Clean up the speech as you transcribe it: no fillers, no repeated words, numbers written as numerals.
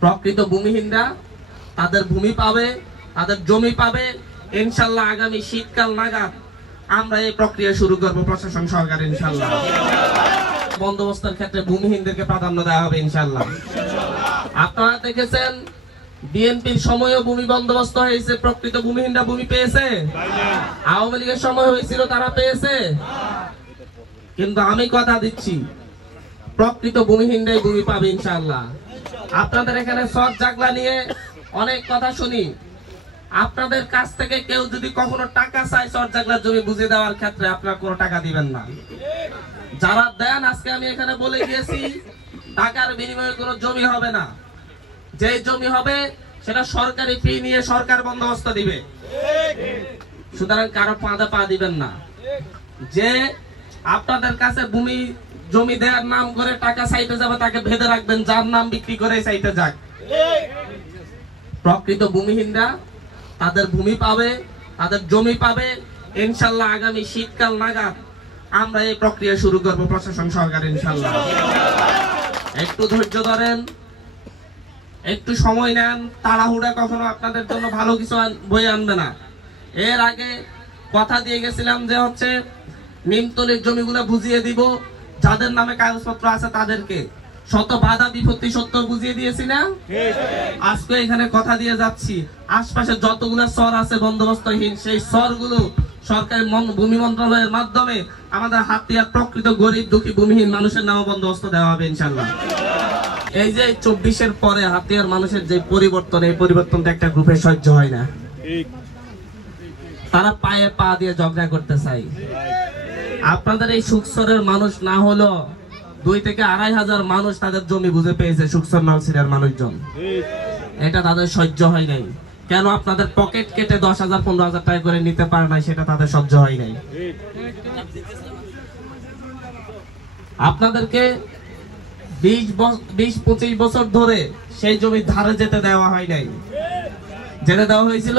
প্রকৃত ভূমিহীনরা তাদের ভূমি পাবে, তাদের জমি পাবে। ইনশাল্লাহ আগামী শীতকাল নাগাদ আমরা এই প্রক্রিয়া শুরু করব প্রশাসন সহকারে ইনশাল্লাহ। বন্দোবস্তের ক্ষেত্রে ভূমিহীনদেরকে প্রাধান্য দেওয়া হবে ইনশাল্লাহ। আপনারা দেখেছেন বিএনপির সময়ও ভূমি বন্দোবস্ত হয়েছে, প্রকৃত ভূমিহীনরা ভূমি পেয়েছে? আওয়ামী লীগের সময় হয়েছিল, তারা পেয়েছে? কিন্তু আমি কথা দিচ্ছি প্রকৃত ভূমিহীনরাই ভূমি পাবে ইনশাআল্লাহ। আপনাদের এখানে সর জাগলা নিয়ে অনেক কথা শুনি, আপনাদের কাছ থেকে কেউ যদি কখনো টাকা চায় সর জাগলার জমি বুঝে দেওয়ার ক্ষেত্রে, আপনারা কোনো টাকা দিবেন না। যারা দেন, আজকে আমি এখানে বলে গিয়েছি টাকার বিনিময়ে কোনো জমি হবে না। যে জমি হবে সেটা সরকারি ফি নিয়ে সরকার বন্দোবস্ত দিবে, সুতরাং কারো পাঁদা পা দিবেন না। যে আপনাদের কাছে ভূমি জমি দেওয়ার নাম করে টাকা চাইতে যাবে তাকে ভেদে রাখবেন, যার নাম বিক্রি করে চাইতে যাক। প্রকৃত ভূমিহীনরা তাদের ভূমি পাবে, তাদের জমি পাবে। ইনশাল্লাহ আগামী শীতকাল নাগাদ আমরা এই প্রক্রিয়া শুরু করব প্রশাসন সহকারে ইনশাল্লাহ। একটু ধৈর্য ধরেন, একটু সময় নেন। তাড়াহুড়া কখনো আপনাদের জন্য ভালো কিছু বয়ে আনবে না। এর আগে কথা দিয়ে গেছিলাম যে হচ্ছে নিমতলির জমিগুলো বুঝিয়ে দিব, যাদের নামে কাগজপত্র আছে তাদেরকে। শত বাধা বিপত্তি সত্য বুঝিয়ে দিয়েছি না? আজকে এখানে কথা দিয়ে যাচ্ছি, আশপাশে যতগুলো সর আছে বন্দোবস্তহীন, সেই সরগুলো সরকারি ভূমি মন্ত্রণালয়ের মাধ্যমে আমাদের হাতিয়ার প্রকৃত গরিব দুঃখী ভূমিহীন মানুষের নামে বন্দোবস্ত দেওয়া হবে ইনশাল্লাহ। এই যে 24-এর পরে হাতিয়ার মানুষের যে পরিবর্তন, এই পরিবর্তনটা একটা গ্রুপে সহ্য হয় না। তারা পায়ে পা দিয়ে ঝগড়া করতে চাই। আপনাদের এই সুকসরের মানুষ না হলো 2 থেকে 2,500 মানুষ তাদের জমি বুঝে পেয়েছে, সুকসর নলছিলের মানুষজন। এটা তাদের সহ্য হয় নাই। কেন আপনাদের পকেট কেটে 10,000 15,000 টাকা করে নিতে পারে নাই, সেটা তাদের সহ্য হয় নাই। আপনাদেরকে 20-25 বছর ধরে সেই জমির ধারে যেতে দেওয়া হয় নাই। যেতে দেওয়া হয়েছিল